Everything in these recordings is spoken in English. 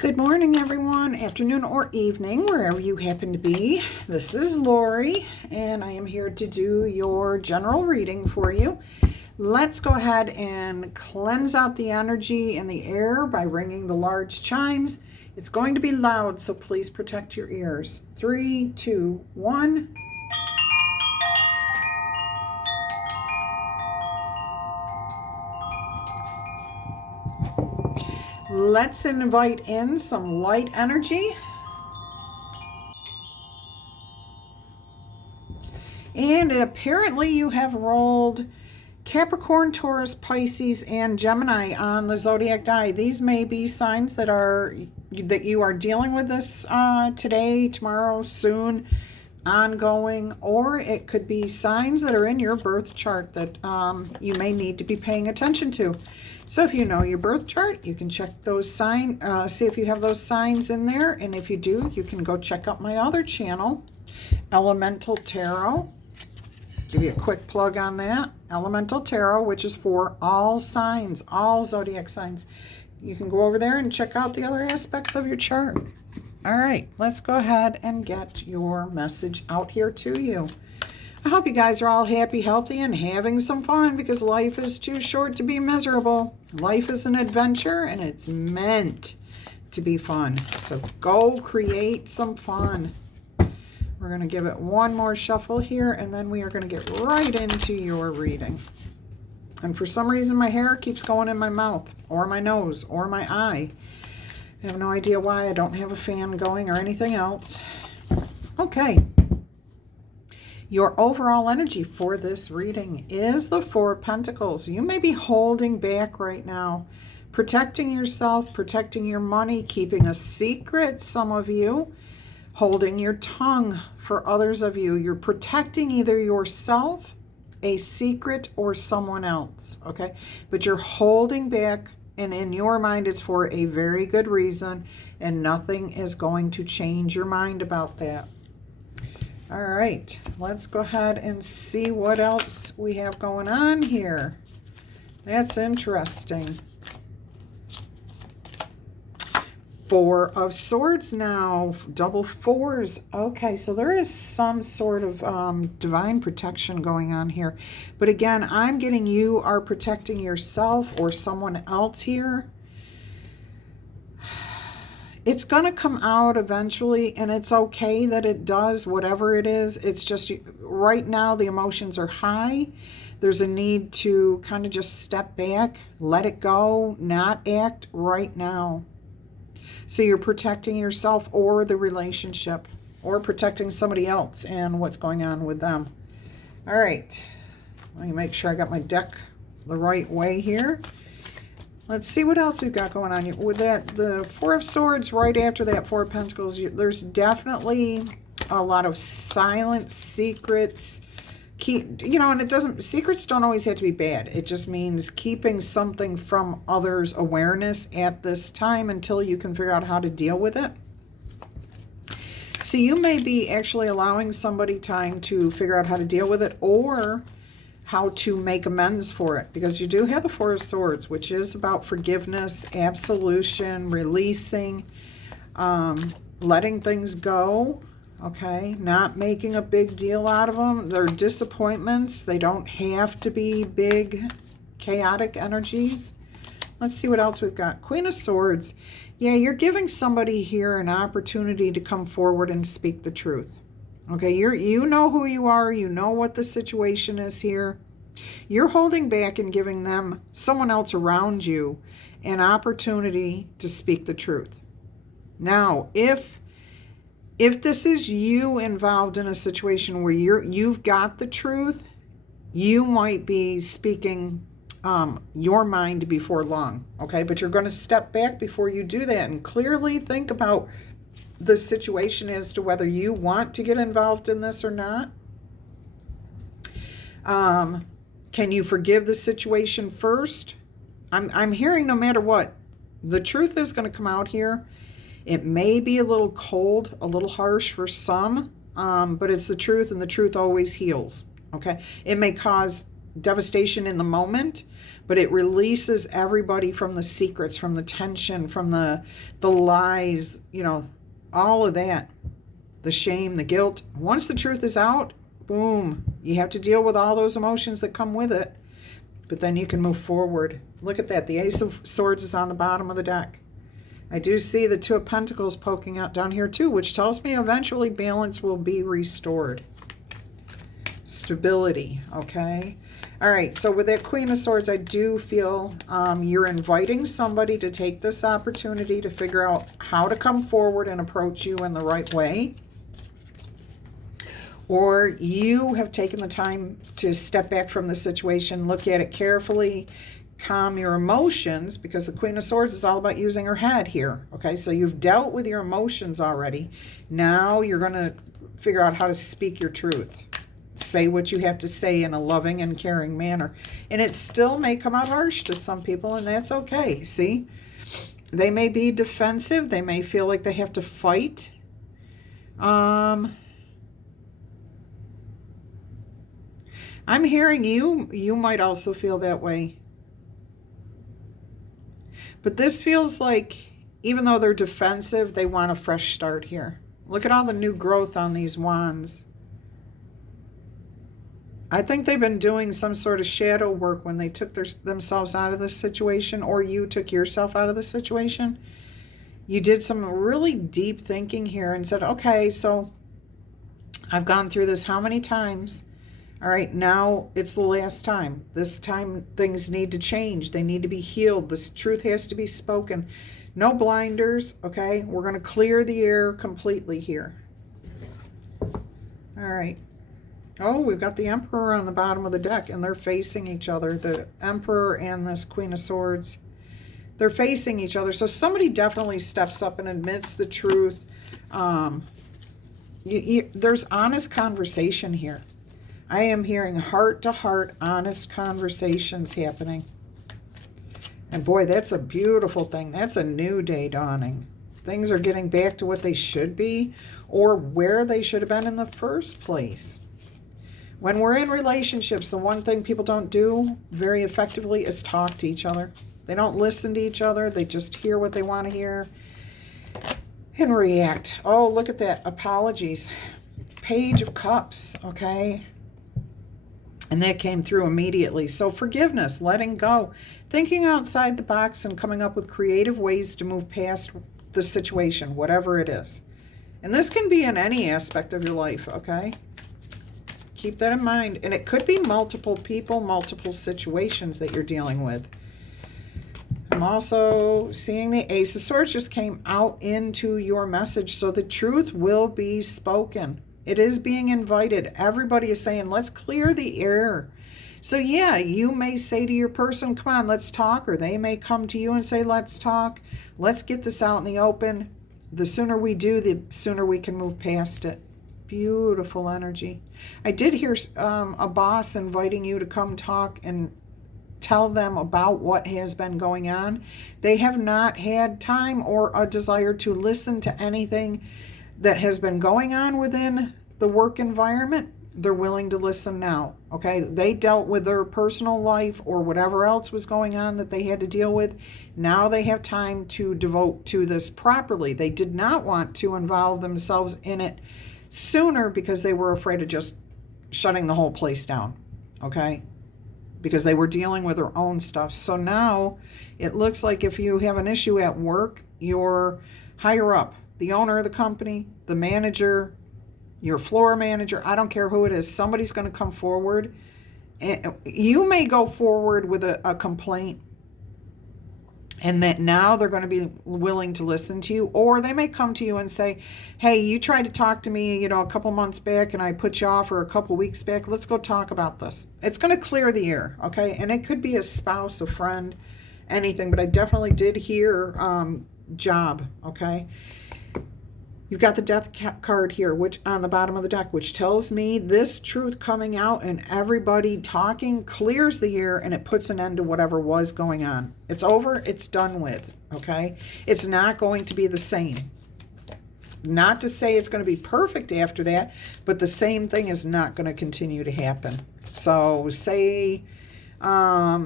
Good morning, everyone, afternoon or evening, wherever you happen to be. This is Laurie, and I am here to do your general reading for you. Let's go ahead and cleanse out the energy in the air by ringing the large chimes. It's going to be loud, so please protect your ears. 3, 2, 1. Let's invite in some light energy. And apparently you have rolled Capricorn, Taurus, Pisces, and Gemini on the zodiac die. These may be signs that you are dealing with this today, tomorrow, soon, ongoing, or it could be signs that are in your birth chart that you may need to be paying attention to. So if you know your birth chart, you can check those signs, see if you have those signs in there. And if you do, you can go check out my other channel, Elemental Tarot. Give you a quick plug on that. Elemental Tarot, which is for all signs, all zodiac signs. You can go over there and check out the other aspects of your chart. All right, let's go ahead and get your message out here to you. I hope you guys are all happy, healthy, and having some fun, because life is too short to be miserable. Life is an adventure, and it's meant to be fun. So go create some fun. We're going to give it one more shuffle here, and then we are going to get right into your reading. And for some reason, my hair keeps going in my mouth, or my nose, or my eye. I have no idea why. I don't have a fan going or anything else. Okay. Your overall energy for this reading is the Four of Pentacles. You may be holding back right now, protecting yourself, protecting your money, keeping a secret, some of you, holding your tongue for others of you. You're protecting either yourself, a secret, or someone else, okay? But you're holding back, and in your mind it's for a very good reason, and nothing is going to change your mind about that. All right, let's go ahead and see what else we have going on here. That's interesting. Four of Swords now, double fours. Okay, so there is some sort of divine protection going on here. But again, I'm getting you are protecting yourself or someone else here. It's going to come out eventually, and it's okay that it does, whatever it is. It's just right now the emotions are high. There's a need to kind of just step back, let it go, not act right now. So you're protecting yourself or the relationship, or protecting somebody else and what's going on with them. All right, let me make sure I got my deck the right way here. Let's see what else we've got going on here. With that, the Four of Swords, right after that Four of Pentacles, there's definitely a lot of silent secrets. And secrets don't always have to be bad. It just means keeping something from others' awareness at this time until you can figure out how to deal with it. So you may be actually allowing somebody time to figure out how to deal with it, or how to make amends for it, because you do have the Four of Swords, which is about forgiveness, absolution, releasing, letting things go, okay, not making a big deal out of them. They're disappointments. They don't have to be big, chaotic energies. Let's see what else we've got. Queen of Swords. Yeah, you're giving somebody here an opportunity to come forward and speak the truth. Okay, you know who you are. You know what the situation is here. You're holding back and giving them, someone else around you, an opportunity to speak the truth. Now, if this is you involved in a situation where you've got the truth, you might be speaking your mind before long. Okay, but you're going to step back before you do that and clearly think about the situation as to whether you want to get involved in this or not. Can you forgive the situation first? I'm hearing no matter what, the truth is going to come out here. It may be a little cold, a little harsh for some, but it's the truth, and the truth always heals. Okay, it may cause devastation in the moment, but it releases everybody from the secrets, from the tension, from the lies, you know, all of that, the shame, the guilt. Once the truth is out, boom, you have to deal with all those emotions that come with it, but then you can move forward. Look at that. The Ace of Swords is on the bottom of the deck. I do see the Two of Pentacles poking out down here too, which tells me eventually balance will be restored. Stability, okay? All right, so with that Queen of Swords, I do feel you're inviting somebody to take this opportunity to figure out how to come forward and approach you in the right way. Or you have taken the time to step back from the situation, look at it carefully, calm your emotions, because the Queen of Swords is all about using her head here. Okay, so you've dealt with your emotions already. Now you're going to figure out how to speak your truth. Say what you have to say in a loving and caring manner. And it still may come out harsh to some people, and that's okay. See? They may be defensive. They may feel like they have to fight. I'm hearing you might also feel that way. But this feels like, even though they're defensive, they want a fresh start here. Look at all the new growth on these wands. I think they've been doing some sort of shadow work when they took themselves out of this situation, or you took yourself out of the situation. You did some really deep thinking here and said, okay, so I've gone through this how many times? All right, now it's the last time. This time things need to change. They need to be healed. This truth has to be spoken. No blinders, okay? We're going to clear the air completely here. All right. Oh, we've got the Emperor on the bottom of the deck, and they're facing each other. The Emperor and this Queen of Swords, they're facing each other. So somebody definitely steps up and admits the truth. There's honest conversation here. I am hearing heart-to-heart, honest conversations happening. And boy, that's a beautiful thing. That's a new day dawning. Things are getting back to what they should be, or where they should have been in the first place. When we're in relationships, the one thing people don't do very effectively is talk to each other. They don't listen to each other. They just hear what they want to hear and react. Oh, look at that. Apologies. Page of Cups, okay? And that came through immediately. So forgiveness, letting go, thinking outside the box and coming up with creative ways to move past the situation, whatever it is. And this can be in any aspect of your life, okay? Keep that in mind. And it could be multiple people, multiple situations that you're dealing with. I'm also seeing the Ace of Swords just came out into your message. So the truth will be spoken. It is being invited. Everybody is saying, let's clear the air. So yeah, you may say to your person, come on, let's talk. Or they may come to you and say, let's talk. Let's get this out in the open. The sooner we do, the sooner we can move past it. Beautiful energy. I did hear a boss inviting you to come talk and tell them about what has been going on. They have not had time or a desire to listen to anything that has been going on within the work environment. They're willing to listen now, okay? They dealt with their personal life or whatever else was going on that they had to deal with. Now they have time to devote to this properly. They did not want to involve themselves in it sooner because they were afraid of just shutting the whole place down, okay? Because they were dealing with their own stuff. So now it looks like if you have an issue at work, your higher up, the owner of the company, the manager, your floor manager, I don't care who it is, somebody's going to come forward. And you may go forward with a complaint, and that now they're going to be willing to listen to you. Or they may come to you and say, hey, you tried to talk to me, a couple months back and I put you off, or a couple weeks back. Let's go talk about this. It's going to clear the air, okay? And it could be a spouse, a friend, anything. But I definitely did hear job, okay? You've got the Death card here, which on the bottom of the deck, which tells me this truth coming out and everybody talking clears the air, and it puts an end to whatever was going on. It's over. It's done with, okay? It's not going to be the same. Not to say it's going to be perfect after that, but the same thing is not going to continue to happen. So say, a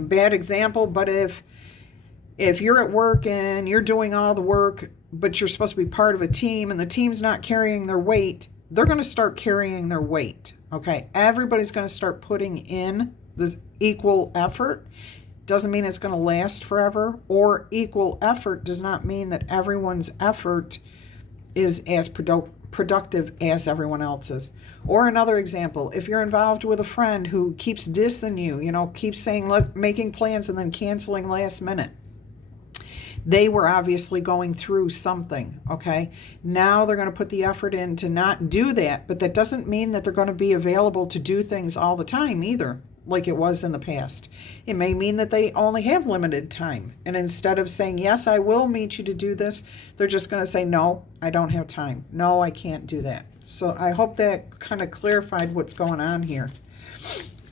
bad example, but if you're at work and you're doing all the work, but you're supposed to be part of a team and the team's not carrying their weight, they're going to start carrying their weight. Okay. Everybody's going to start putting in the equal effort. Doesn't mean it's going to last forever, or equal effort does not mean that everyone's effort is as productive as everyone else's. Or another example, if you're involved with a friend who keeps dissing you, keeps saying, making plans and then canceling last minute. They were obviously going through something, okay? Now they're going to put the effort in to not do that, but that doesn't mean that they're going to be available to do things all the time either, like it was in the past. It may mean that they only have limited time. And instead of saying, yes, I will meet you to do this, they're just going to say, no, I don't have time. No, I can't do that. So I hope that kind of clarified what's going on here.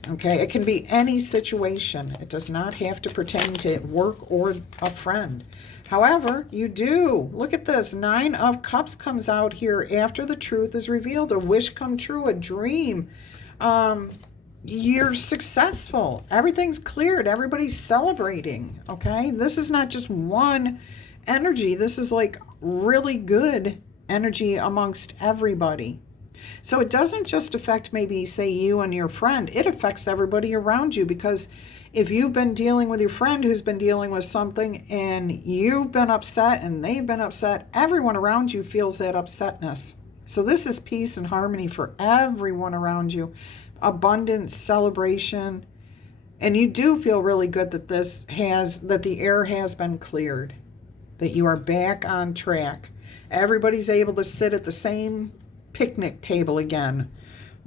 Okay, it can be any situation. It does not have to pertain to work or a friend. However, you do. Look at this. 9 of Cups comes out here after the truth is revealed. A wish come true, a dream. You're successful. Everything's cleared. Everybody's celebrating. Okay, this is not just one energy. This is like really good energy amongst everybody. So it doesn't just affect maybe, say, you and your friend. It affects everybody around you, because if you've been dealing with your friend who's been dealing with something and you've been upset and they've been upset, everyone around you feels that upsetness. So this is peace and harmony for everyone around you. Abundance, celebration. And you do feel really good that that the air has been cleared, that you are back on track. Everybody's able to sit at the same picnic table again,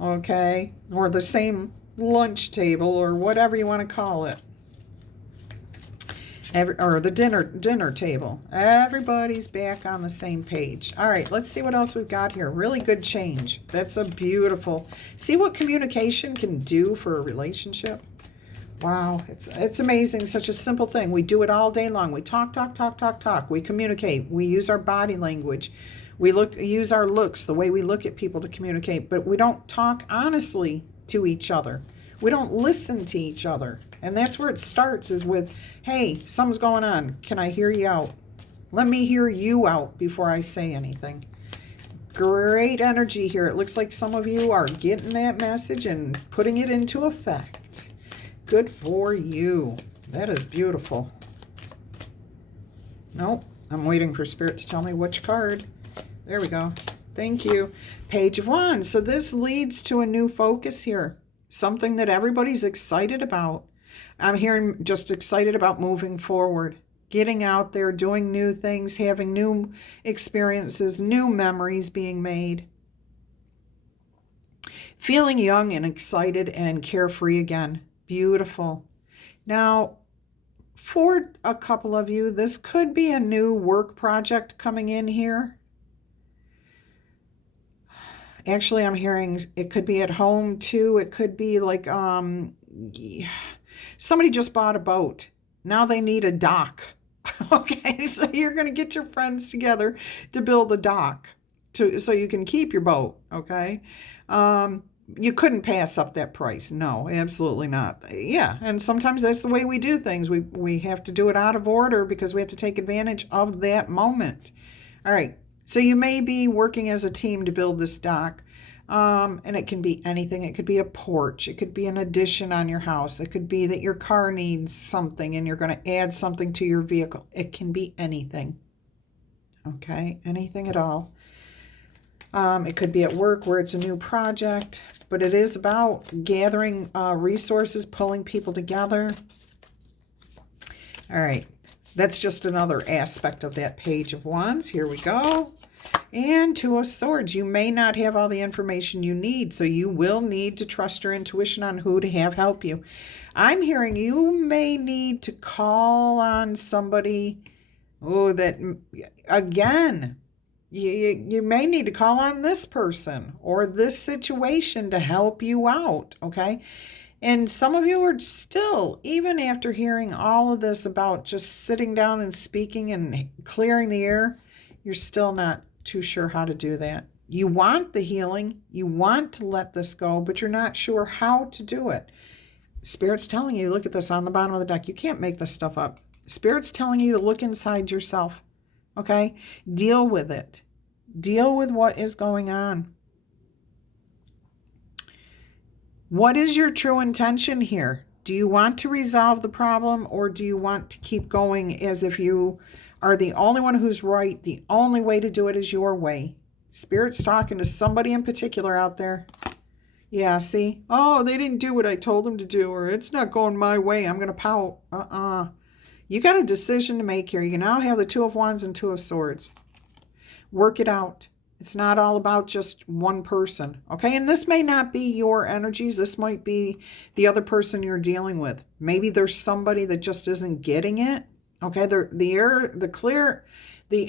okay, or the same lunch table, or whatever you want to call it, or the dinner table. Everybody's back on the same page. All right, let's see what else we've got here. Really good change. That's a beautiful. See what communication can do for a relationship. Wow, it's amazing. Such a simple thing. We do it all day long. We talk. We communicate. We use our body language. We use our looks, the way we look at people to communicate, but we don't talk honestly to each other. We don't listen to each other. And that's where it starts, is with, hey, something's going on. Can I hear you out? Let me hear you out before I say anything. Great energy here. It looks like some of you are getting that message and putting it into effect. Good for you. That is beautiful. Nope, I'm waiting for Spirit to tell me which card. There we go. Thank you. Page of Wands. So this leads to a new focus here. Something that everybody's excited about. I'm hearing just excited about moving forward. Getting out there, doing new things, having new experiences, new memories being made. Feeling young and excited and carefree again. Beautiful. Now, for a couple of you, this could be a new work project coming in here. Actually, I'm hearing it could be at home too. It could be like somebody just bought a boat. Now they need a dock. Okay, so you're going to get your friends together to build a dock so you can keep your boat. Okay, you couldn't pass up that price. No, absolutely not. Yeah, and sometimes that's the way we do things. We have to do it out of order because we have to take advantage of that moment. All right. So you may be working as a team to build this dock, and it can be anything. It could be a porch. It could be an addition on your house. It could be that your car needs something and you're going to add something to your vehicle. It can be anything, okay? Anything at all. It could be at work where it's a new project, but it is about gathering resources, pulling people together. All right. That's just another aspect of that Page of Wands. Here we go. And Two of Swords. You may not have all the information you need, so you will need to trust your intuition on who to have help you. I'm hearing you may need to call on somebody. Oh, that, again, you may need to call on this person or this situation to help you out, okay? And some of you are still, even after hearing all of this about just sitting down and speaking and clearing the air, you're still not too sure how to do that. You want the healing. You want to let this go, but you're not sure how to do it. Spirit's telling you, look at this on the bottom of the deck. You can't make this stuff up. Spirit's telling you to look inside yourself, okay? Deal with it. Deal with what is going on. What is your true intention here? Do you want to resolve the problem, or do you want to keep going as if you are the only one who's right? The only way to do it is your way. Spirit's talking to somebody in particular out there. Yeah, see? Oh, they didn't do what I told them to do, or it's not going my way. I'm going to pout. You got a decision to make here. You now have the Two of Wands and Two of Swords. Work it out. It's not all about just one person, okay? And this may not be your energies. This might be the other person you're dealing with. Maybe there's somebody that just isn't getting it, okay? The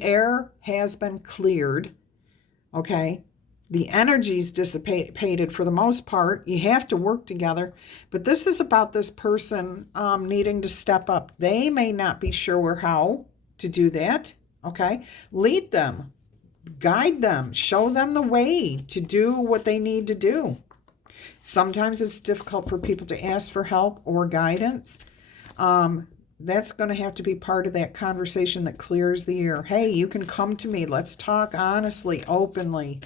air has been cleared, okay? The energy's dissipated for the most part. You have to work together. But this is about this person needing to step up. They may not be sure how to do that, okay? Lead them. Guide them. Show them the way to do what they need to do. Sometimes it's difficult for people to ask for help or guidance. That's going to have to be part of that conversation that clears the air. Hey, you can come to me. Let's talk honestly, openly.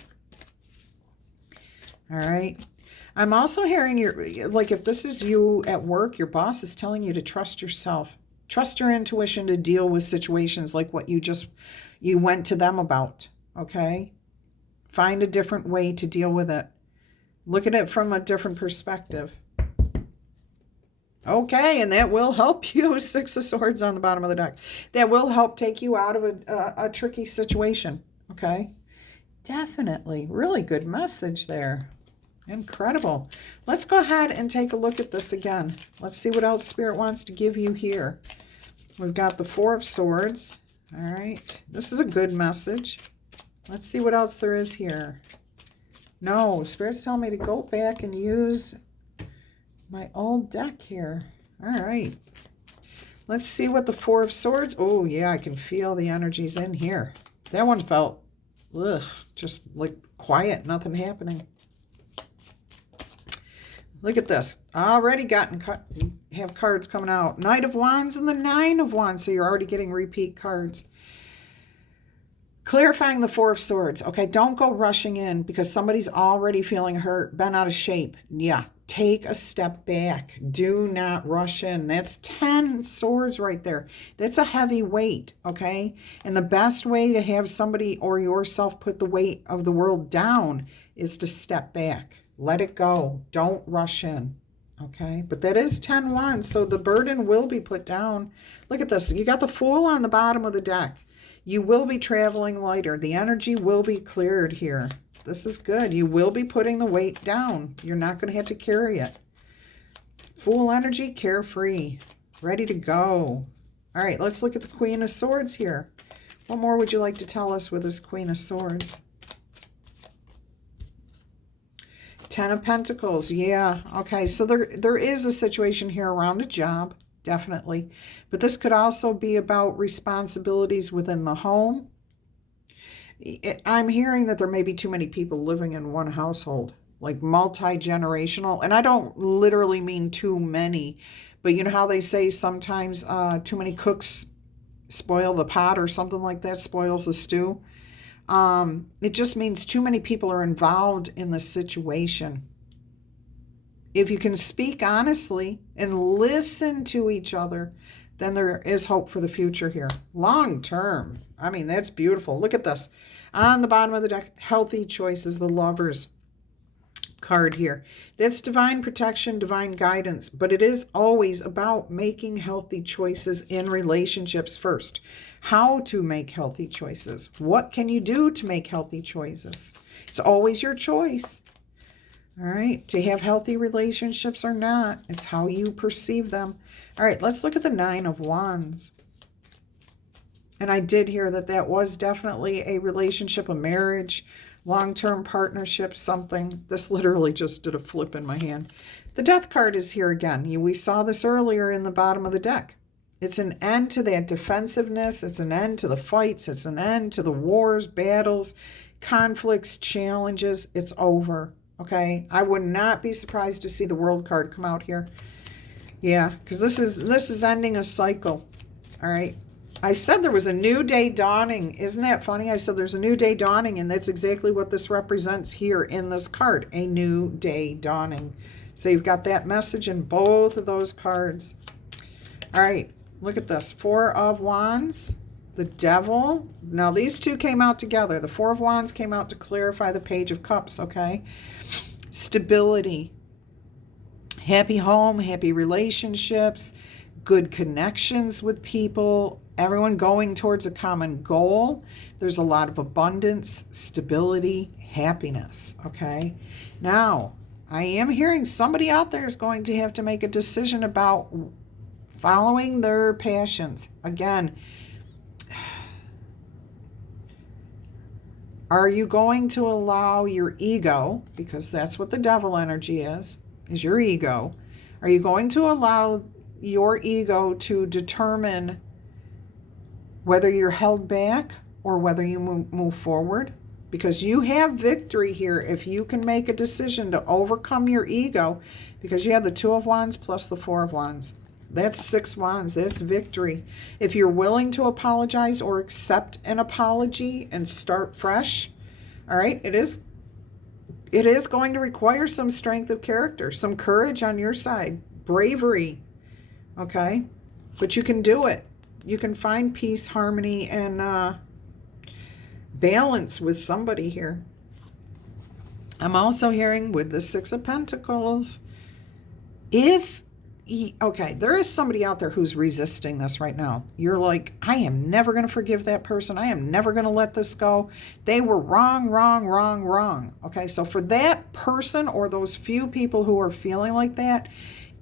All right. I'm also hearing like if this is you at work, your boss is telling you to trust yourself. Trust your intuition to deal with situations like what you went to them about. Okay? Find a different way to deal with it. Look at it from a different perspective. Okay, and that will help you. Six of Swords on the bottom of the deck. That will help take you out of a tricky situation. Okay? Definitely. Really good message there. Incredible. Let's go ahead and take a look at this again. Let's see what else Spirit wants to give you here. We've got the Four of Swords. All right. This is a good message. Let's see what else there is here. No, Spirit's telling me to go back and use my old deck here. All right. Let's see what the Four of Swords. Oh, yeah, I can feel the energies in here. That one felt, just like quiet, nothing happening. Look at this. Already have cards coming out. Knight of Wands and the Nine of Wands. So you're already getting repeat cards. Clarifying the Four of Swords. Okay, don't go rushing in because somebody's already feeling hurt, bent out of shape. Yeah, take a step back. Do not rush in. That's 10 swords right there. That's a heavy weight, okay? And the best way to have somebody or yourself put the weight of the world down is to step back. Let it go. Don't rush in, okay? But that is 10 wands, so the burden will be put down. Look at this. You got the Fool on the bottom of the deck. You will be traveling lighter. The energy will be cleared here. This is good. You will be putting the weight down. You're not going to have to carry it. Fool energy, carefree, ready to go. All right, let's look at the Queen of Swords here. What more would you like to tell us with this Queen of Swords? Ten of Pentacles, yeah. Okay, so there is a situation here around a job. Definitely. But this could also be about responsibilities within the home. I'm hearing that there may be too many people living in one household, like multi-generational. And I don't literally mean too many, but you know how they say sometimes too many cooks spoil the pot or something like that, spoils the stew. It just means too many people are involved in the situation. If you can speak honestly and listen to each other, then there is hope for the future here. Long term. I mean, that's beautiful. Look at this. On the bottom of the deck, healthy choices, the Lovers card here. That's divine protection, divine guidance, but it is always about making healthy choices in relationships first. How to make healthy choices. What can you do to make healthy choices? It's always your choice. All right, to have healthy relationships or not, it's how you perceive them. All right, let's look at the Nine of Wands. And I did hear that that was definitely a relationship, a marriage, long-term partnership, something. This literally just did a flip in my hand. The Death card is here again. We saw this earlier in the bottom of the deck. It's an end to that defensiveness. It's an end to the fights. It's an end to the wars, battles, conflicts, challenges, it's over. Okay, I would not be surprised to see the World card come out here. Yeah, because this is ending a cycle. All right. I said there was a new day dawning. Isn't that funny? I said there's a new day dawning, and that's exactly what this represents here in this card, a new day dawning. So you've got that message in both of those cards. All right, look at this. Four of Wands, the Devil. Now these two came out together. The Four of Wands came out to clarify the Page of Cups, okay? Stability, happy home, happy relationships, good connections with people, everyone going towards a common goal. There's a lot of abundance, stability, happiness, okay? Now, I am hearing somebody out there is going to have to make a decision about following their passions. Again, are you going to allow your ego, because that's what the devil energy is your ego. Are you going to allow your ego to determine whether you're held back or whether you move forward? Because you have victory here if you can make a decision to overcome your ego, because you have the Two of Wands plus the Four of Wands. That's 6 wands. That's victory. If you're willing to apologize or accept an apology and start fresh, all right, it is going to require some strength of character, some courage on your side, bravery, okay? But you can do it. You can find peace, harmony, and balance with somebody here. I'm also hearing with the Six of Pentacles, okay, there is somebody out there who's resisting this right now. You're like, I am never going to forgive that person. I am never going to let this go. They were wrong, wrong, wrong, wrong. Okay, so for that person or those few people who are feeling like that,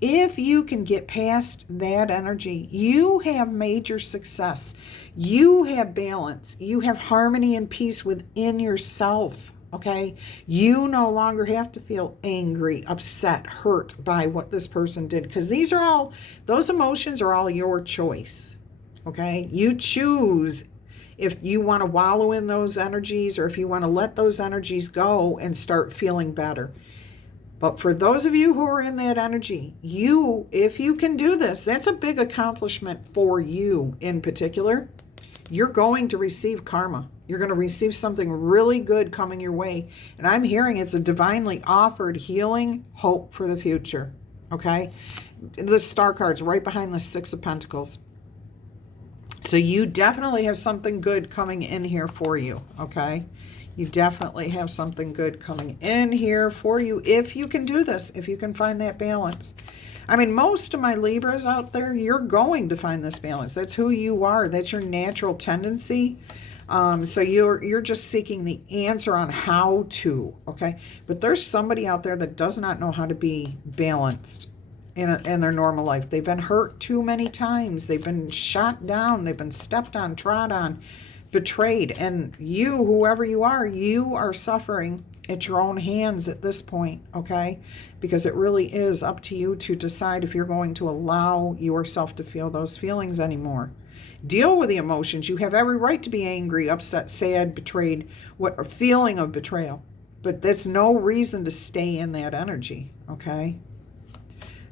if you can get past that energy, you have major success. You have balance. You have harmony and peace within yourself. Okay, you no longer have to feel angry, upset, hurt by what this person did, because those emotions are all your choice. Okay, you choose if you want to wallow in those energies or if you want to let those energies go and start feeling better. But for those of you who are in that energy, if you can do this, that's a big accomplishment for you in particular. You're going to receive karma. You're going to receive something really good coming your way. And I'm hearing it's a divinely offered healing, hope for the future. Okay? The Star card's right behind the Six of Pentacles. So you definitely have something good coming in here for you. Okay? You definitely have something good coming in here for you if you can do this, if you can find that balance. I mean, most of my Libras out there, you're going to find this balance. That's who you are. That's your natural tendency. So you're just seeking the answer on how to, okay? But there's somebody out there that does not know how to be balanced in their normal life. They've been hurt too many times. They've been shot down. They've been stepped on, trod on, betrayed. And you, whoever you are suffering at your own hands at this point, okay? Because it really is up to you to decide if you're going to allow yourself to feel those feelings anymore. Deal with the emotions. You have every right to be angry, upset, sad, betrayed, a feeling of betrayal. But that's no reason to stay in that energy, okay?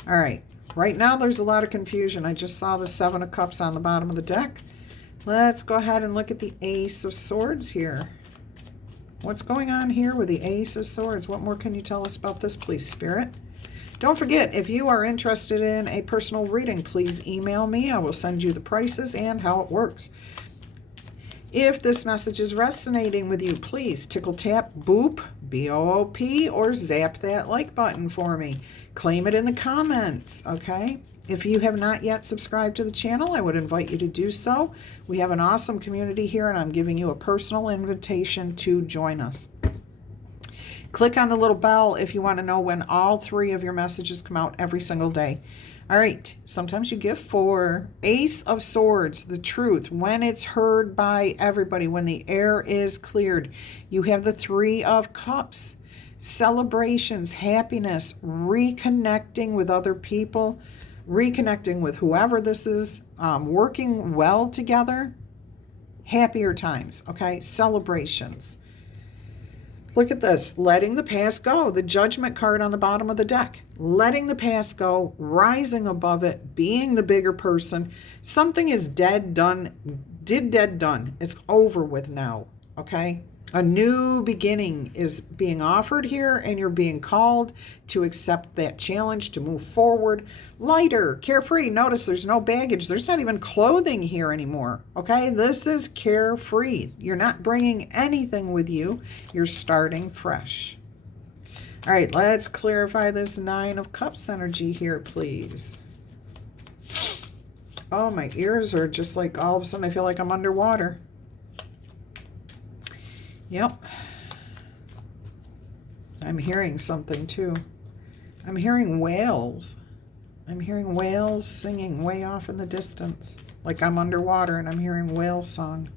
All right. Right now, there's a lot of confusion. I just saw the Seven of Cups on the bottom of the deck. Let's go ahead and look at the Ace of Swords here. What's going on here with the Ace of Swords? What more can you tell us about this, please, Spirit? Don't forget, if you are interested in a personal reading, please email me. I will send you the prices and how it works. If this message is resonating with you, please tickle tap, boop, B-O-O-P, or zap that like button for me. Claim it in the comments, okay? If you have not yet subscribed to the channel, I would invite you to do so. We have an awesome community here, and I'm giving you a personal invitation to join us. Click on the little bell if you want to know when all 3 of your messages come out every single day. All right, sometimes you give 4. Ace of Swords, the truth, when it's heard by everybody, when the air is cleared. You have the 3 of Cups, celebrations, happiness, reconnecting with other people, reconnecting with whoever this is, working well together, happier times, okay, celebrations. Look at this, letting the past go, the judgment card on the bottom of the deck. Letting the past go, rising above it, being the bigger person. Something is dead, done. It's over with now, okay? A new beginning is being offered here, and you're being called to accept that challenge, to move forward. Lighter, carefree. Notice there's no baggage. There's not even clothing here anymore, okay? This is carefree. You're not bringing anything with you. You're starting fresh. All right, let's clarify this Nine of Cups energy here, please. Oh, my ears are just like, all of a sudden I feel like I'm underwater. Yep. I'm hearing something too. I'm hearing whales. I'm hearing whales singing way off in the distance. Like I'm underwater and I'm hearing whale song.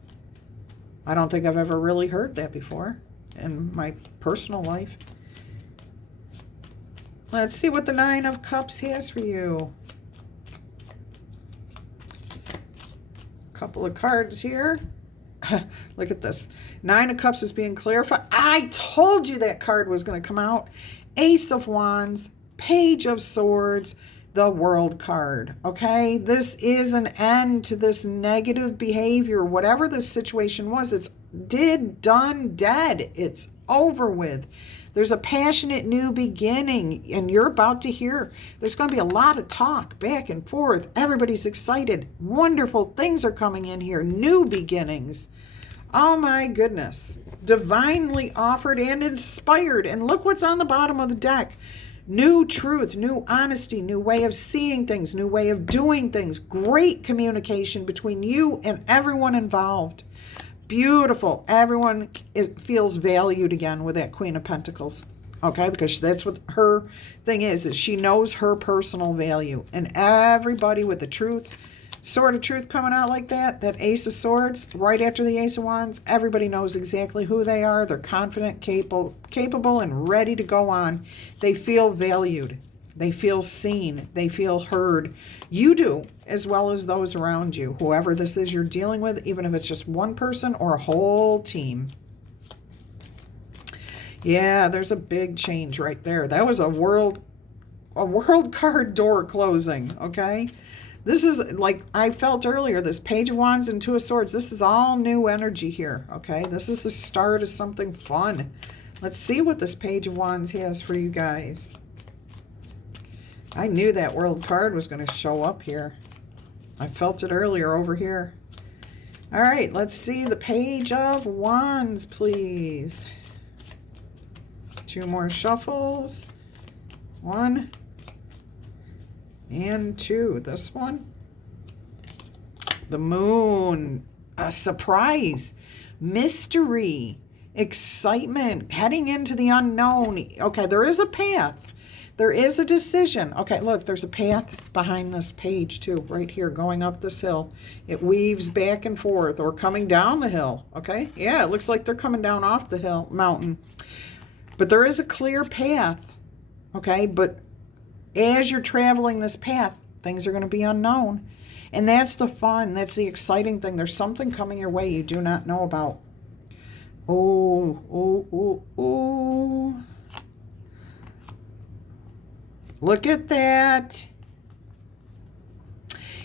I don't think I've ever really heard that before in my personal life. Let's see what the Nine of Cups has for you. Couple of cards here. Look at this. Nine of Cups is being clarified. I told you that card was going to come out. Ace of Wands, Page of Swords, the World card. Okay? This is an end to this negative behavior. Whatever this situation was, it's done, dead. It's over with. There's a passionate new beginning, and you're about to hear. There's going to be a lot of talk back and forth. Everybody's excited. Wonderful things are coming in here. New beginnings. Oh my goodness. Divinely offered and inspired. And look what's on the bottom of the deck. New truth, new honesty, new way of seeing things, new way of doing things. Great communication between you and everyone involved. Beautiful. Everyone feels valued again with that Queen of Pentacles. Okay, because that's what her thing is she knows her personal value. And everybody with the truth, sword of truth coming out like that Ace of Swords, right after the Ace of Wands, everybody knows exactly who they are. They're confident, capable, and ready to go on. They feel valued. They feel seen. They feel heard. You do, as well as those around you. Whoever this is you're dealing with, even if it's just one person or a whole team. Yeah, there's a big change right there. That was a world card door closing, okay? This is like I felt earlier, this Page of Wands and Two of Swords. This is all new energy here, okay? This is the start of something fun. Let's see what this Page of Wands has for you guys. I knew that World card was going to show up here. I felt it earlier over here. All right, let's see the Page of Wands, please. Two more shuffles. 1 and 2. This one. The Moon. A surprise. Mystery. Excitement. Heading into the unknown. Okay, there is a path. There is a decision. Okay, look, there's a path behind this page too, right here, going up this hill. It weaves back and forth, or coming down the hill, okay? Yeah, it looks like they're coming down off the mountain. But there is a clear path, okay? But as you're traveling this path, things are going to be unknown. And that's the fun. That's the exciting thing. There's something coming your way you do not know about. Oh. Look at that.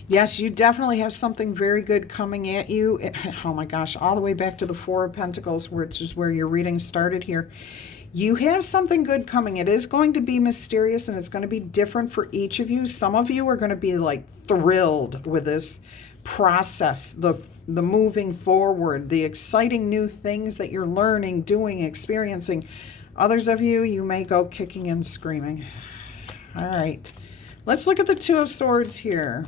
Yes, you definitely have something very good coming at you. Oh my gosh, all the way back to the Four of Pentacles, which is where your reading started here. You have something good coming. It is going to be mysterious and it's going to be different for each of you. Some of you are going to be like thrilled with this process, the moving forward, the exciting new things that you're learning, doing, experiencing. Others of you, you may go kicking and screaming. All right, let's look at the Two of Swords here.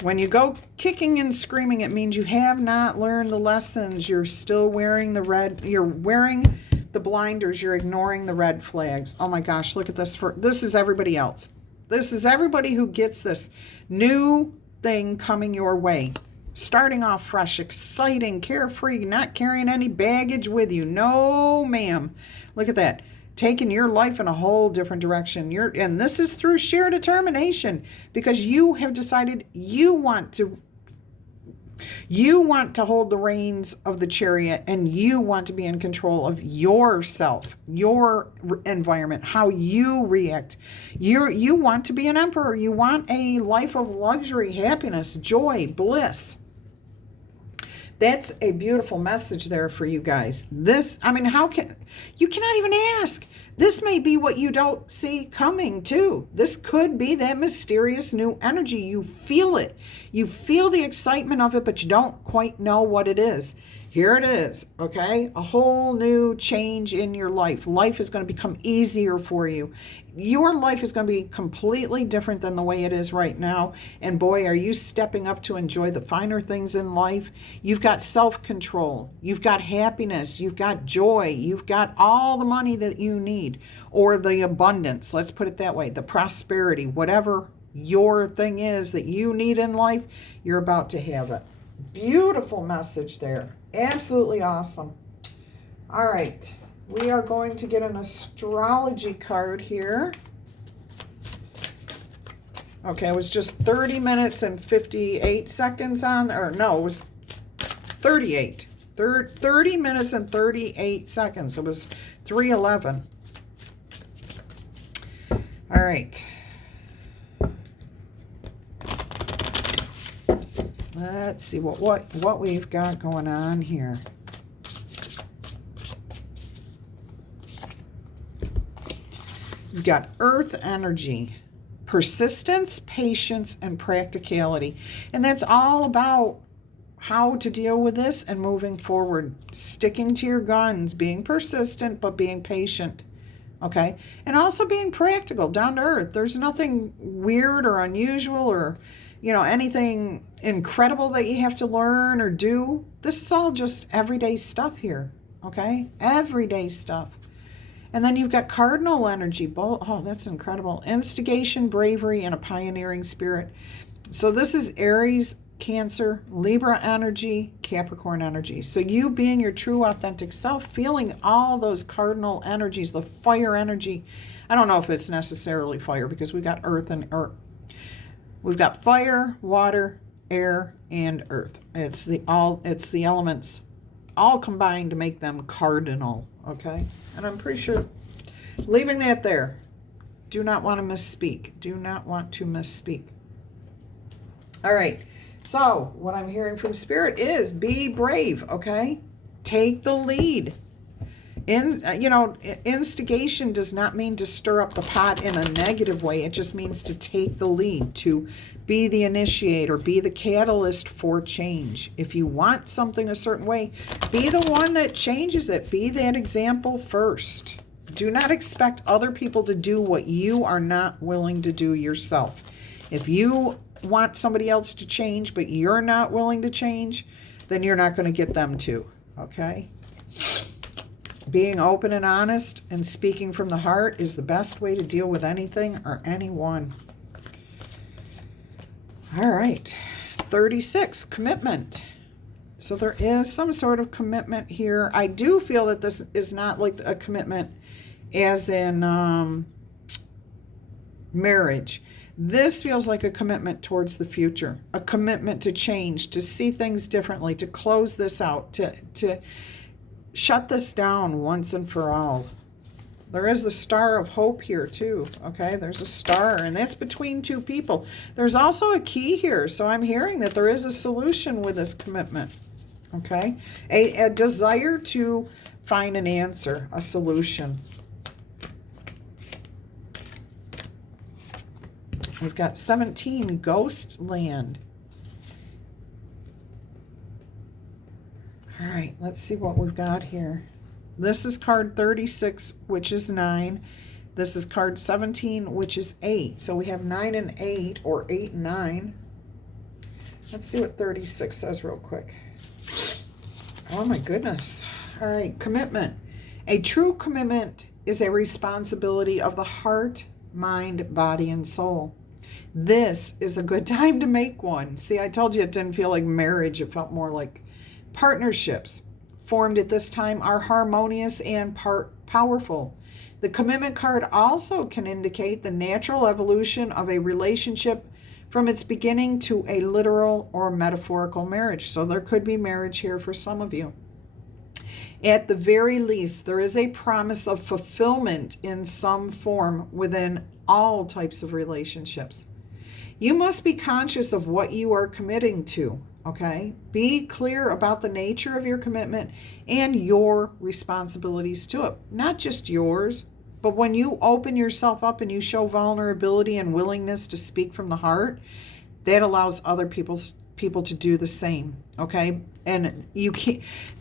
When you go kicking and screaming, it means you have not learned the lessons. You're still wearing the red. You're wearing the blinders. You're ignoring the red flags. Oh my gosh, look at this. This is everybody else. This is everybody who gets this new thing coming your way. Starting off fresh, exciting, carefree, not carrying any baggage with you. No, ma'am. Look at that. Taking your life in a whole different direction. And this is through sheer determination, because you have decided you want to You want to hold the reins of the chariot, and you want to be in control of yourself, your environment, how you react. You want to be an emperor. You want a life of luxury, happiness, joy, bliss. That's a beautiful message there for you guys. This, I mean, you cannot even ask. This may be what you don't see coming too. This could be that mysterious new energy. You feel it. You feel the excitement of it, but you don't quite know what it is. Here it is, okay? A whole new change in your life. Life is going to become easier for you. Your life is going to be completely different than the way it is right now. And boy, are you stepping up to enjoy the finer things in life. You've got self-control. You've got happiness. You've got joy. You've got all the money that you need, or the abundance. Let's put it that way. The prosperity, whatever your thing is that you need in life, you're about to have it. Beautiful message there. Absolutely awesome. All right. We are going to get an astrology card here. Okay, it was just 30 minutes and 58 seconds on, or no, it was 38. 30 minutes and 38 seconds. It was 3:11. All right. Let's see what we've got going on here. You've got earth energy, persistence, patience, and practicality. And that's all about how to deal with this and moving forward. Sticking to your guns, being persistent, but being patient. Okay? And also being practical, down to earth. There's nothing weird or unusual or, anything incredible that you have to learn or do. This is all just everyday stuff here. Okay? Everyday stuff. And then you've got cardinal energy. Oh, that's incredible. Instigation, bravery, and a pioneering spirit. So this is Aries, Cancer, Libra energy, Capricorn energy. So you being your true, authentic self, feeling all those cardinal energies, the fire energy. I don't know if it's necessarily fire because we've got earth and earth. We've got fire, water, air, and earth. It's the elements all combined to make them cardinal. Okay? And I'm pretty sure, leaving that there, do not want to misspeak. Do not want to misspeak. All right. So what I'm hearing from Spirit is be brave, okay? Take the lead. Instigation does not mean to stir up the pot in a negative way. It just means to take the lead, to be the initiator, be the catalyst for change. If you want something a certain way, be the one that changes it. Be that example first. Do not expect other people to do what you are not willing to do yourself. If you want somebody else to change, but you're not willing to change, then you're not going to get them to, okay? Being open and honest and speaking from the heart is the best way to deal with anything or anyone. All right, 36, commitment. So there is some sort of commitment here. I do feel that this is not like a commitment as in marriage. This feels like a commitment towards the future, a commitment to change, to see things differently, to close this out, to shut this down once and for all. There is the star of hope here too, okay? There's a star, and that's between two people. There's also a key here, so I'm hearing that there is a solution with this commitment, okay? A desire to find an answer, a solution. We've got 17, ghost land. All right, let's see what we've got here. This is card 36, which is 9. This is card 17, which is 8. So we have 9 and 8, or 8 and 9. Let's see what 36 says real quick. Oh my goodness. All right, commitment. A true commitment is a responsibility of the heart, mind, body, and soul. This is a good time to make one. See, I told you it didn't feel like marriage. It felt more like partnerships formed at this time are harmonious and powerful. The commitment card also can indicate the natural evolution of a relationship from its beginning to a literal or metaphorical marriage. So there could be marriage here for some of you. At the very least, there is a promise of fulfillment in some form within all types of relationships. You must be conscious of what you are committing to, okay? Be clear about the nature of your commitment and your responsibilities to it. Not just yours, but when you open yourself up and you show vulnerability and willingness to speak from the heart, that allows other people to do the same, okay? And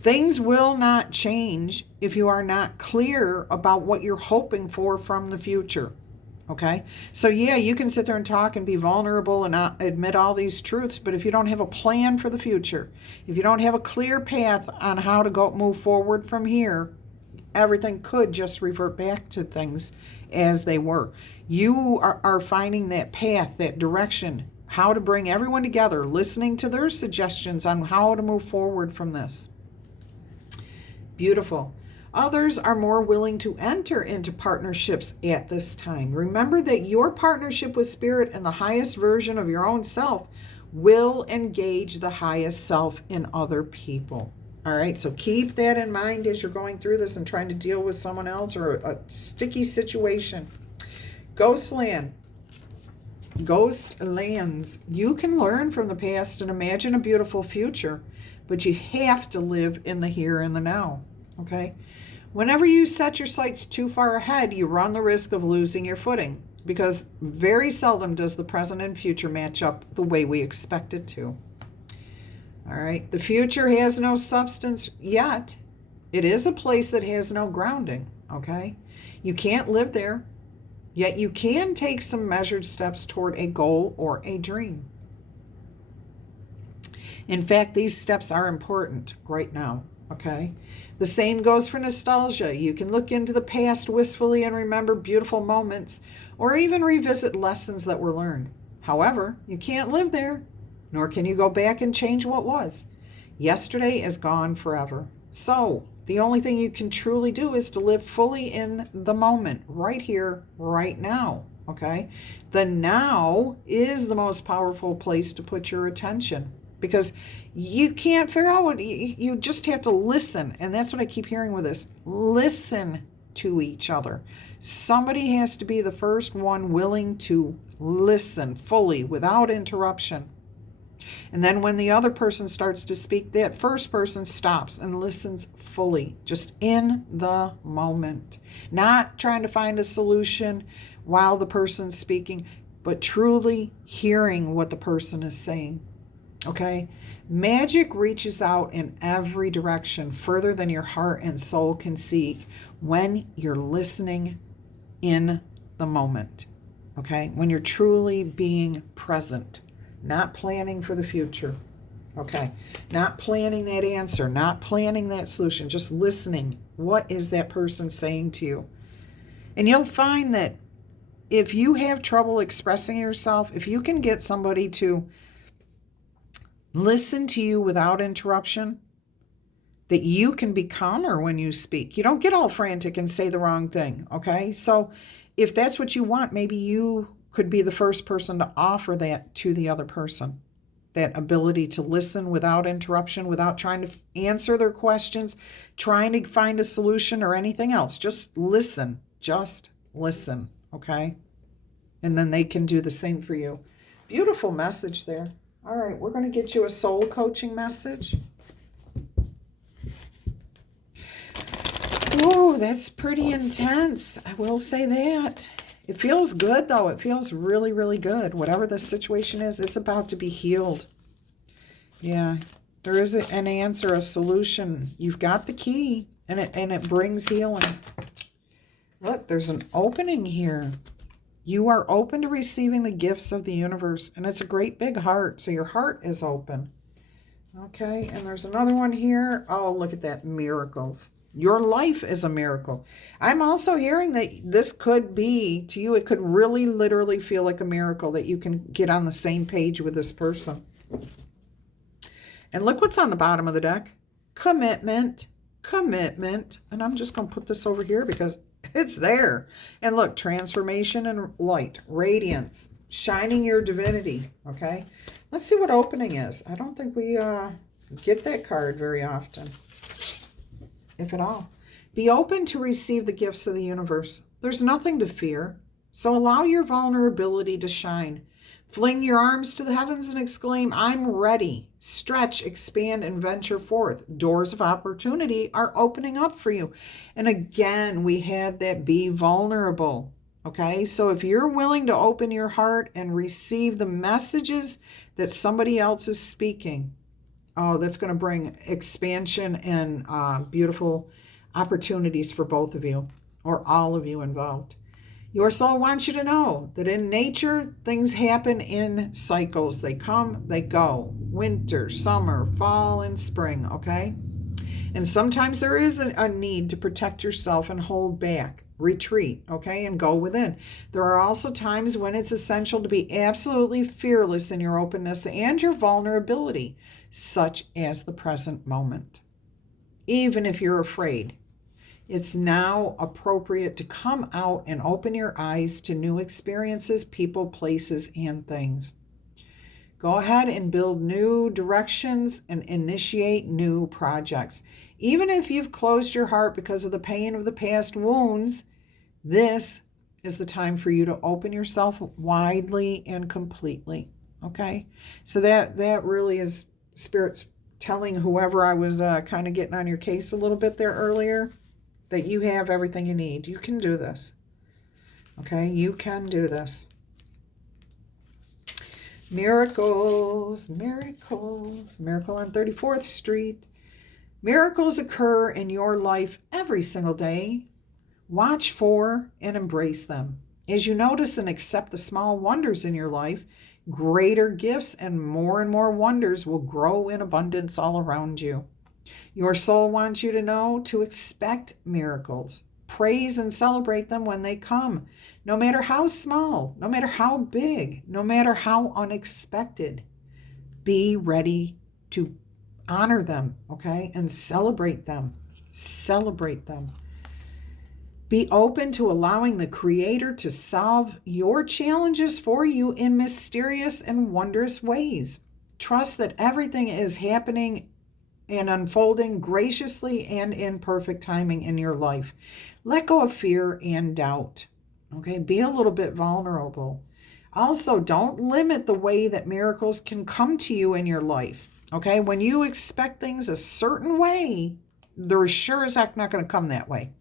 things will not change if you are not clear about what you're hoping for from the future. Okay, so yeah, you can sit there and talk and be vulnerable and admit all these truths, but if you don't have a plan for the future, if you don't have a clear path on how to move forward from here, everything could just revert back to things as they were. You are finding that path, that direction, how to bring everyone together, listening to their suggestions on how to move forward from this. Beautiful. Others are more willing to enter into partnerships at this time. Remember that your partnership with Spirit and the highest version of your own self will engage the highest self in other people. All right, so keep that in mind as you're going through this and trying to deal with someone else or a sticky situation. Ghostland. Ghost lands. You can learn from the past and imagine a beautiful future, but you have to live in the here and the now. Okay? Whenever you set your sights too far ahead, you run the risk of losing your footing because very seldom does the present and future match up the way we expect it to. All right. The future has no substance yet. It is a place that has no grounding. Okay? You can't live there, yet you can take some measured steps toward a goal or a dream. In fact, these steps are important right now. Okay? The same goes for nostalgia. You can look into the past wistfully and remember beautiful moments, or even revisit lessons that were learned. However, you can't live there, nor can you go back and change what was. Yesterday is gone forever. So, the only thing you can truly do is to live fully in the moment, right here, right now. Okay? The now is the most powerful place to put your attention. Because you can't figure out what, you just have to listen. And that's what I keep hearing with this. Listen to each other. Somebody has to be the first one willing to listen fully without interruption. And then when the other person starts to speak, that first person stops and listens fully, just in the moment. Not trying to find a solution while the person's speaking, but truly hearing what the person is saying. Okay? Magic reaches out in every direction, further than your heart and soul can see, when you're listening in the moment. Okay? When you're truly being present, not planning for the future. Okay? Not planning that answer, not planning that solution, just listening. What is that person saying to you? And you'll find that if you have trouble expressing yourself, if you can get somebody to listen to you without interruption, that you can be calmer when you speak. You don't get all frantic and say the wrong thing, okay? So if that's what you want, maybe you could be the first person to offer that to the other person. That ability to listen without interruption, without trying to answer their questions, trying to find a solution or anything else. Just listen, okay? And then they can do the same for you. Beautiful message there. All right, we're going to get you a soul coaching message. Whoa, that's pretty intense. I will say that. It feels good, though. It feels really, really good. Whatever the situation is, it's about to be healed. Yeah, there is an answer, a solution. You've got the key, and it brings healing. Look, there's an opening here. You are open to receiving the gifts of the universe, and it's a great big heart, so your heart is open. Okay, and there's another one here. Oh, look at that, miracles. Your life is a miracle. I'm also hearing that this could be, to you, it could really literally feel like a miracle that you can get on the same page with this person. And look what's on the bottom of the deck. Commitment. And I'm just going to put this over here because it's there. And look, transformation and light, radiance. shining your divinity, okay? Let's see what opening is. I don't think we get that card very often, if at all. Be open to receive the gifts of the universe. There's nothing to fear, so allow your vulnerability to shine. Fling your arms to the heavens and exclaim, I'm ready. Stretch, expand, and venture forth. Doors of opportunity are opening up for you. And again, we had that be vulnerable. Okay, so if you're willing to open your heart and receive the messages that somebody else is speaking, oh, that's going to bring expansion and beautiful opportunities for both of you or all of you involved. Your soul wants you to know that in nature, things happen in cycles. They come, they go. Winter, summer, fall, and spring, okay? And sometimes there is a need to protect yourself and hold back, retreat, okay, and go within. There are also times when it's essential to be absolutely fearless in your openness and your vulnerability, such as the present moment. Even if you're afraid, it's now appropriate to come out and open your eyes to new experiences, people, places, and things. Go ahead and build new directions and initiate new projects. Even if you've closed your heart because of the pain of the past wounds, this is the time for you to open yourself widely and completely. Okay? So that really is Spirit's telling whoever I was kind of getting on your case a little bit there earlier, that you have everything you need. You can do this. Okay? You can do this. Miracles, miracles, miracle on 34th Street. Miracles occur in your life every single day. Watch for and embrace them. As you notice and accept the small wonders in your life, greater gifts and more wonders will grow in abundance all around you. Your soul wants you to know to expect miracles. Praise and celebrate them when they come, no matter how small, no matter how big, no matter how unexpected. Be ready to honor them, okay, and celebrate them. Celebrate them. Be open to allowing the Creator to solve your challenges for you in mysterious and wondrous ways. Trust that everything is happening and unfolding graciously and in perfect timing in your life. Let go of fear and doubt. Okay, be a little bit vulnerable. Also, don't limit the way that miracles can come to you in your life. Okay, when you expect things a certain way, they're sure as heck not going to come that way.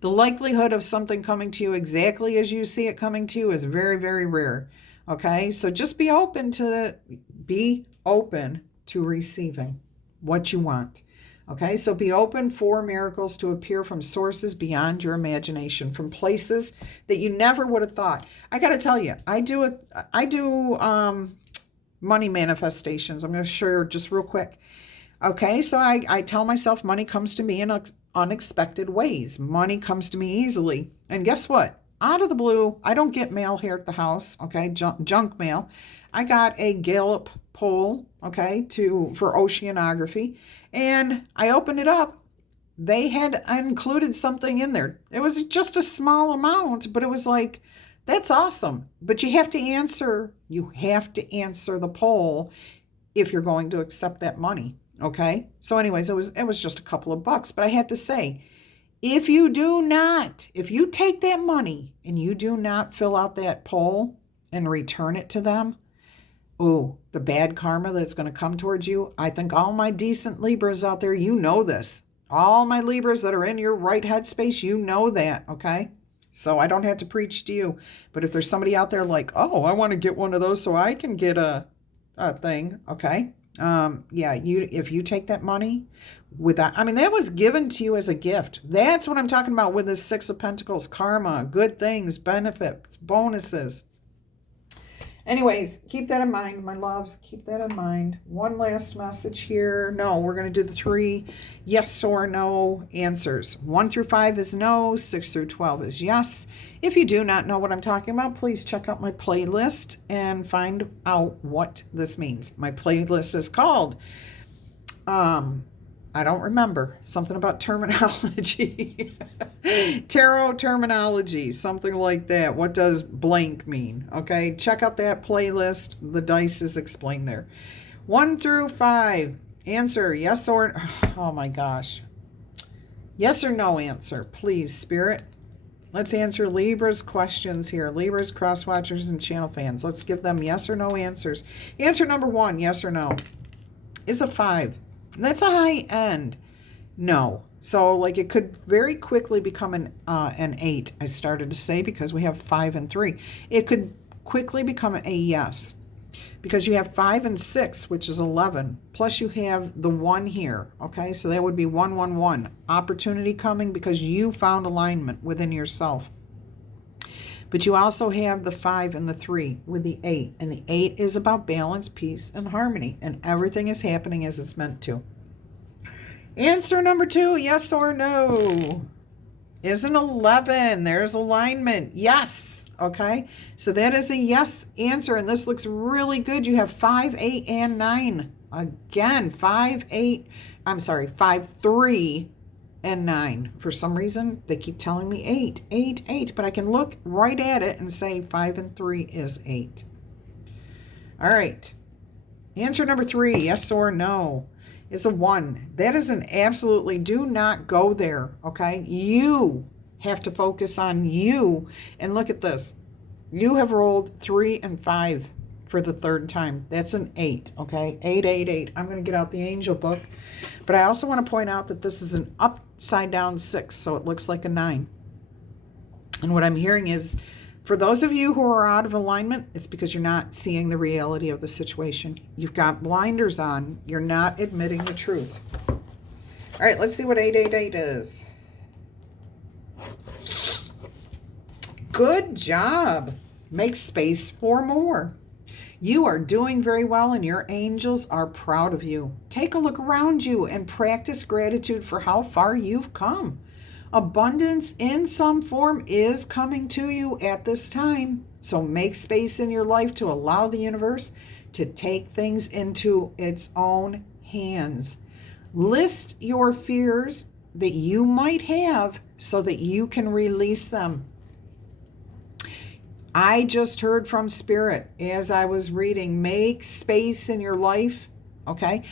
The likelihood of something coming to you exactly as you see it coming to you is very, very rare. Okay, so just be open to receiving what you want. Okay, so be open for miracles to appear from sources beyond your imagination, from places that you never would have thought. I got to tell you, I do money manifestations. I'm going to share just real quick. Okay, so I tell myself money comes to me in unexpected ways. Money comes to me easily. And guess what? Out of the blue, I don't get mail here at the house, okay, junk mail. I got a Gallup poll, okay, for oceanography, and I opened it up. They had included something in there. It was just a small amount, but it was like, that's awesome. But you have to answer the poll if you're going to accept that money, okay? So anyways, it was just a couple of bucks, but I had to say, if you take that money and you do not fill out that poll and return it to them, oh, the bad karma that's going to come towards you. I think all my decent Libras out there, you know this. All my Libras that are in your right headspace, you know that, okay? So I don't have to preach to you. But if there's somebody out there like, oh, I want to get one of those so I can get a thing, okay? If you take that money that was given to you as a gift. That's what I'm talking about with this Six of Pentacles, karma, good things, benefits, bonuses. Anyways, keep that in mind, my loves. Keep that in mind. One last message here. No, we're going to do the 3 yes or no answers. 1 through 5 is no. 6 through 12 is yes. If you do not know what I'm talking about, please check out my playlist and find out what this means. My playlist is called I don't remember. Something about terminology. Tarot terminology, something like that. What does blank mean? Okay, check out that playlist. The dice is explained there. 1 through 5. Answer yes or... Oh my gosh. Yes or no answer, please, Spirit. Let's answer Libra's questions here. Libra's, cross watchers, and channel fans. Let's give them yes or no answers. Answer number 1, yes or no, is a 5. That's a high end. No. So like it could very quickly become an 8, I started to say, because we have 5 and 3. It could quickly become a yes, because you have 5 and 6, which is 11. Plus you have the 1 here. Okay, so that would be 1, 1, 1. Opportunity coming because you found alignment within yourself. But you also have the 5 and the 3 with the 8. And the 8 is about balance, peace, and harmony. And everything is happening as it's meant to. Answer number 2, yes or no, is an 11. There's alignment. Yes. Okay. So that is a yes answer. And this looks really good. You have 5, 8, and 9. Again, 5, 3, and 9. For some reason, they keep telling me 8, 8, 8. But I can look right at it and say 5 and 3 is 8. All right. Answer number 3, yes or no, is a 1. That is an absolutely do not go there, okay? You have to focus on you. And look at this. You have rolled 3 and 5 for the 3rd time. That's an 8, okay? 8, 8, 8. I'm going to get out the angel book. But I also want to point out that this is an upside down 6, so it looks like a 9. And what I'm hearing is, for those of you who are out of alignment, it's because you're not seeing the reality of the situation. You've got blinders on. You're not admitting the truth. All right, let's see what 888 is. Good job. Make space for more. You are doing very well, and your angels are proud of you. Take a look around you and practice gratitude for how far you've come. Abundance in some form is coming to you at this time. So make space in your life to allow the universe to take things into its own hands. List your fears that you might have so that you can release them. I just heard from Spirit as I was reading, make space in your life, okay?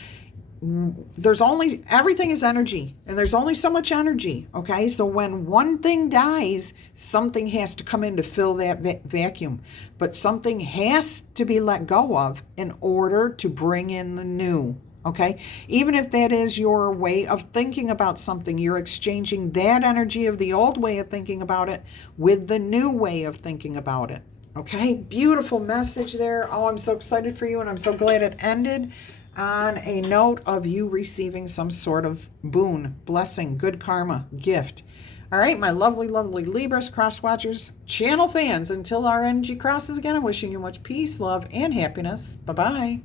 Everything is energy, and there's only so much energy, okay? So when one thing dies, something has to come in to fill that vacuum. But something has to be let go of in order to bring in the new, okay? Even if that is your way of thinking about something, you're exchanging that energy of the old way of thinking about it with the new way of thinking about it, okay? Beautiful message there. Oh, I'm so excited for you, and I'm so glad it ended on a note of you receiving some sort of boon, blessing, good karma, gift. All right, my lovely, lovely Libras, cross watchers, channel fans, until our energy crosses again, I'm wishing you much peace, love, and happiness. Bye-bye.